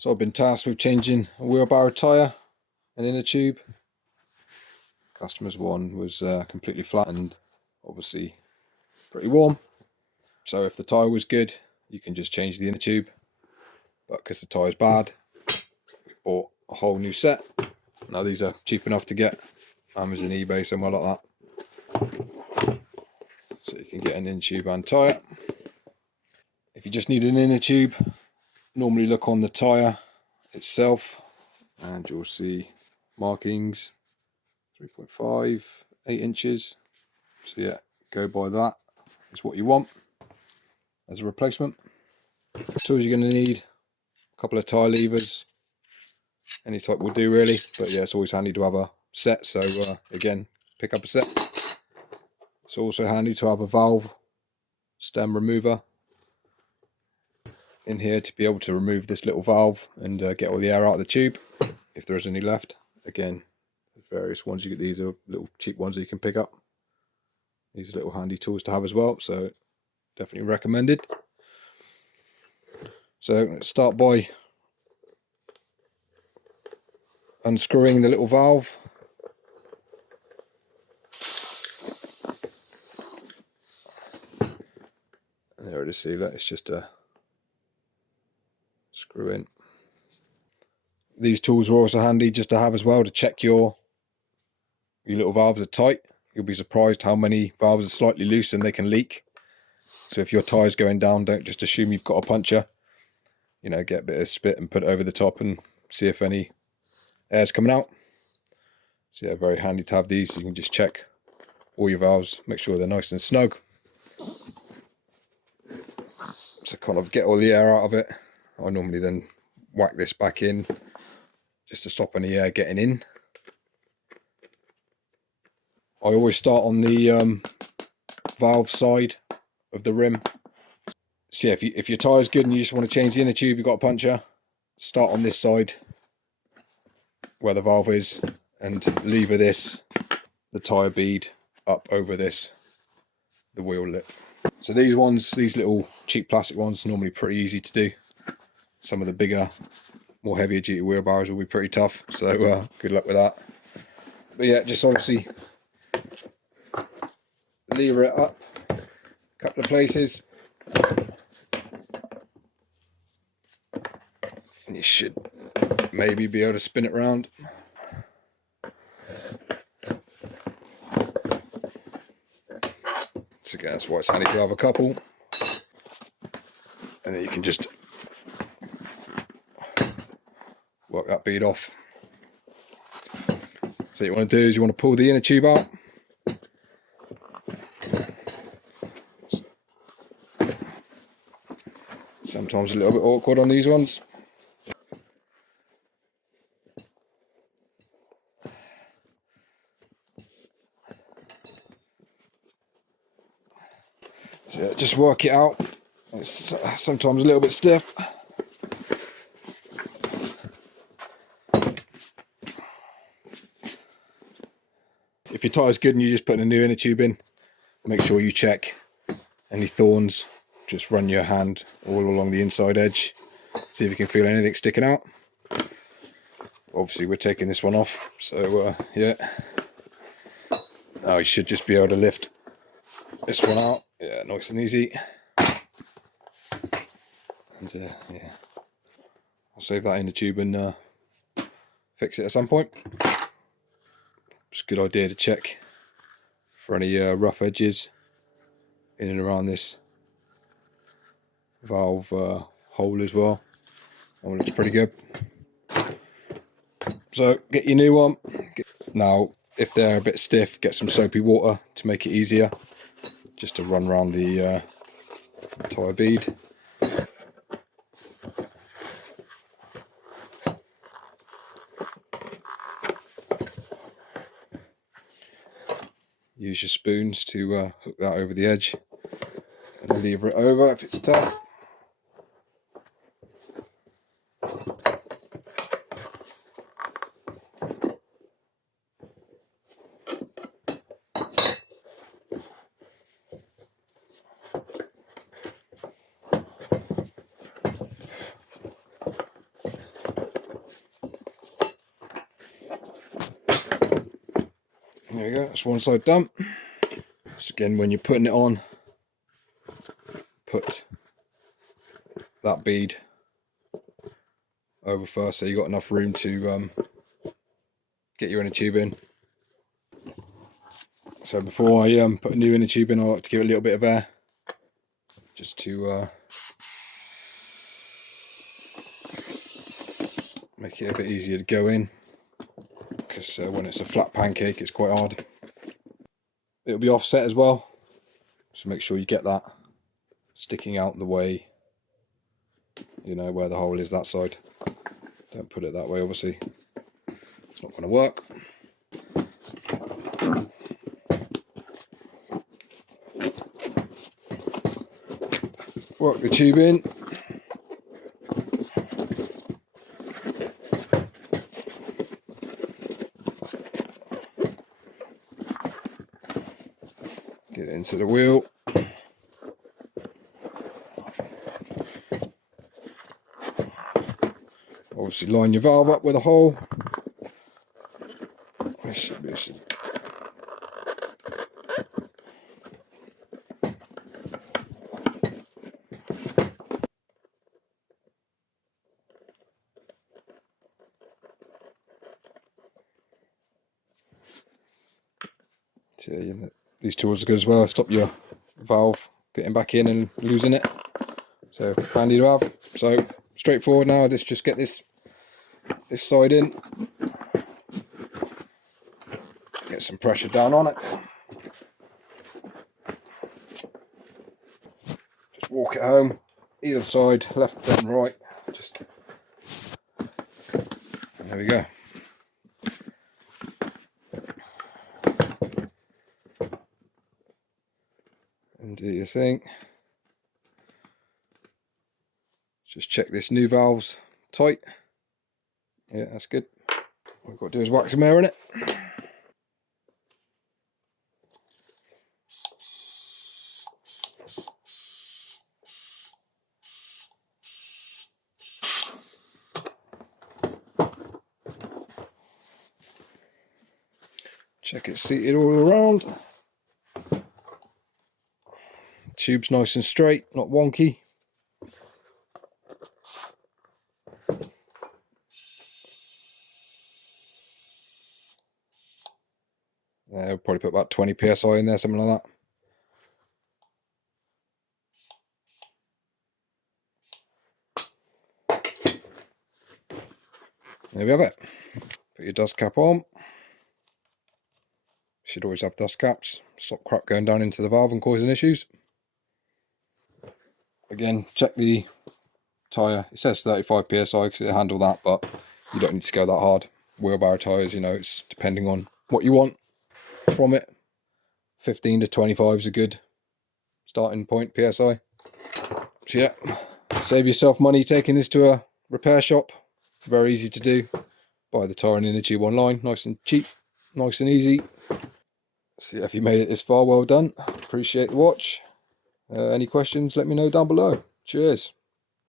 So I've been tasked with changing a wheelbarrow tyre, an inner tube. Customer's one was completely flat and obviously pretty warm. So if the tyre was good, you can just change the inner tube. But because the tyre's bad, we bought a whole new set. Now these are cheap enough to get, Amazon, eBay, somewhere like that. So you can get an inner tube and tyre. If you just need an inner tube, normally look on the tyre itself and you'll see markings 3.5, 8 inches. So yeah, go by that. It's what you want as a replacement. Tools you're going to need: a couple of tyre levers, any type will do really, but yeah, it's always handy to have a set. So again, pick up a set. It's also handy to have a valve stem remover in here to be able to remove this little valve and get all the air out of the tube if there is any left. Again, various ones, you get these are little cheap ones that you can pick up. These are little handy tools to have as well, so definitely recommended. So let's start by unscrewing the little valve. There it is, see that? It's just a screw in. These tools are also handy just to have as well to check your little valves are tight. You'll be surprised how many valves are slightly loose and they can leak. So if your tyre's going down, don't just assume you've got a puncture. You know, get a bit of spit and put it over the top and see if any air's coming out. So yeah, very handy to have these. You can just check all your valves, make sure they're nice and snug. So kind of get all the air out of it. I normally then whack this back in just to stop any air getting in. I always start on the valve side of the rim. So yeah, if your tyre's good and you just want to change the inner tube, you've got a puncture, start on this side where the valve is and lever this, the tyre bead, up over this, the wheel lip. So these ones, these little cheap plastic ones, are normally pretty easy to do. Some of the bigger, more heavier duty wheelbarrows will be pretty tough, so good luck with that. But yeah, just obviously lever it up a couple of places and you should maybe be able to spin it around. So again, that's why it's handy to have a couple, and then you can just work that bead off. So what you want to do is you want to pull the inner tube out. Sometimes a little bit awkward on these ones. So yeah, just work it out. It's sometimes a little bit stiff. If your tyre's good and you're just putting a new inner tube in, make sure you check any thorns. Just run your hand all along the inside edge, see if you can feel anything sticking out. Obviously we're taking this one off, so yeah. Now you should just be able to lift this one out, yeah, nice and easy. And yeah, I'll save that inner tube and fix it at some point. It's a good idea to check for any rough edges in and around this valve hole as well. That one looks pretty good. So get your new one. Now if they're a bit stiff, get some soapy water to make it easier, just to run around the tyre bead. Use your spoons to hook that over the edge and lever it over if it's tough. There we go, that's one side done. So again, when you're putting it on, put that bead over first so you've got enough room to get your inner tube in. So before I put a new inner tube in, I like to give it a little bit of air, just to make it a bit easier to go in, because when it's a flat pancake it's quite hard. It'll be offset as well, so make sure you get that sticking out the way, you know, where the hole is, that side. Don't put it that way, obviously it's not going to work. Work the tube in. Get it into the wheel. Obviously line your valve up with a hole. This should be these tools are good as well. Stop your valve getting back in and losing it. So handy to have. So straightforward now. Let's just get this side in. Get some pressure down on it. Just walk it home. Either side, left and right. Just and there we go. And do your thing. Just check this new valve's tight. Yeah, that's good. What we've got to do is wax some air in it. Check it's seated all around. Tube's nice and straight, not wonky. We'll probably put about 20 psi in there, something like that. There we have it. Put your dust cap on. Should always have dust caps. Stop crap going down into the valve and causing issues. Again, check the tyre. It says 35 psi because it'll handle that, but you don't need to go that hard. Wheelbarrow tyres, you know, it's depending on what you want from it. 15 to 25 is a good starting point psi. So yeah, save yourself money taking this to a repair shop. Very easy to do. Buy the tyre and inner tube online, nice and cheap, nice and easy. So yeah, if you made it this far, well done. Appreciate the watch. Any questions, let me know down below. Cheers.